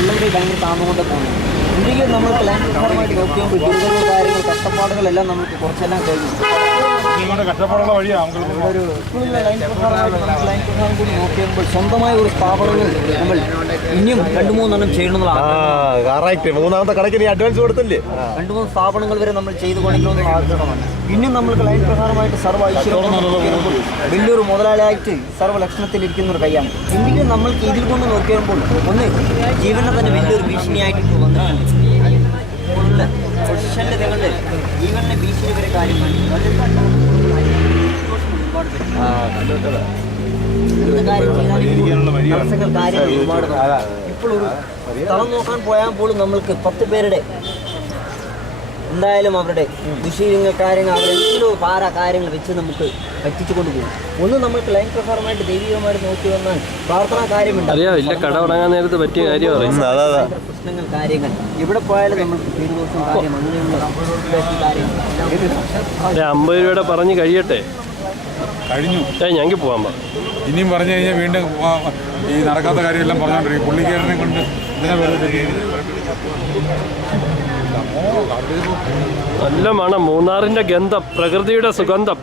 ഉള്ളവർ ഭയങ്കര താമസം കൊണ്ട് പോകുന്നത്. ഇന്ത്യയിൽ നമ്മൾ ലൈംഗികപരമായിട്ട് നോക്കിയുമ്പോൾ ദുരിതങ്ങൾ, കാര്യങ്ങൾ, കഷ്ടപ്പാടുകളെല്ലാം നമുക്ക് കുറച്ചെല്ലാം കഴിഞ്ഞു. കഷ്ടപ്പാടുള്ള വഴിയാണ് ഒരു ലൈംഗികപരമായിട്ട് കൂടി നോക്കിയുമ്പോൾ സ്വന്തമായ ഒരു സ്ഥാപനങ്ങൾ നമ്മൾ ഇനിയും 2-3 ചെയ്യണമെന്നുള്ള മൂന്നാമത്തെ കടയ്ക്ക് നീ അഡ്വാൻസ് കൊടുത്തില്ലേ? 2-3 സ്ഥാപനങ്ങൾ വരെ നമ്മൾ ചെയ്ത് കൊടുക്കണമെന്നുള്ള ആഗ്രഹമാണ്. ഇനിയും നമ്മൾക്ക് ലൈൻ പ്രകാരമായിട്ട് സർവ്വ ഐശ്വര്യം വലിയൊരു മുതലാളിയായിട്ട് സർവ്വലക്ഷണത്തിലിരിക്കുന്ന ഒരു കൈയാണ്. ഇന്ത്യയിൽ നമ്മൾക്ക് ഇതിൽ കൊണ്ട് നോക്കിയുമ്പോൾ ഒന്ന് ജീവനെ തന്നെ വലിയൊരു ഭീഷണിയായിട്ട് വന്നിട്ടുണ്ട്. പൊസിഷൻ്റെ നിങ്ങളുടെ ജീവനെ ഭീഷണി വരെ കാര്യമാണ്. ഇപ്പോൾ ഒരു സ്ഥലം നോക്കാൻ പോയാൽ പോലും നമ്മൾക്ക് 10 പേരുടെ എന്തായാലും അവരുടെ ദുശീലങ്ങൾ, കാര്യങ്ങൾ, അവരെന്തെങ്കിലും കാര്യങ്ങൾ വെച്ച് നമുക്ക് പറ്റിച്ചു കൊണ്ടുപോകും. ഒന്ന് നമ്മൾക്ക് ലൈൻ പ്രകാരമായിട്ട് ദൈവികമായിട്ട് നോക്കി വന്നാൽ പ്രാർത്ഥനാ കാര്യമുണ്ട്. പ്രശ്നങ്ങൾ, കാര്യങ്ങൾ ഇവിടെ പോയാലും നമ്മൾക്ക് ദിവസം കാര്യം അങ്ങനെയുള്ള കാര്യങ്ങൾ 50 രൂപയുടെ പറഞ്ഞ് കഴിയട്ടെ. കഴിഞ്ഞു. ഞങ്ങൾക്ക് പോകാൻ ഇനിയും പറഞ്ഞു കഴിഞ്ഞാൽ വീണ്ടും ഈ നടക്കാത്ത കാര്യമെല്ലാം പറഞ്ഞുകൊണ്ടിരിക്കും. പുള്ളിക്കാരനെ കൊണ്ട് ഇതിനെ വെറുതെ നല്ല മണം, മൂന്നാറിന്റെ ഗന്ധം, പ്രകൃതിയുടെ സുഗന്ധം.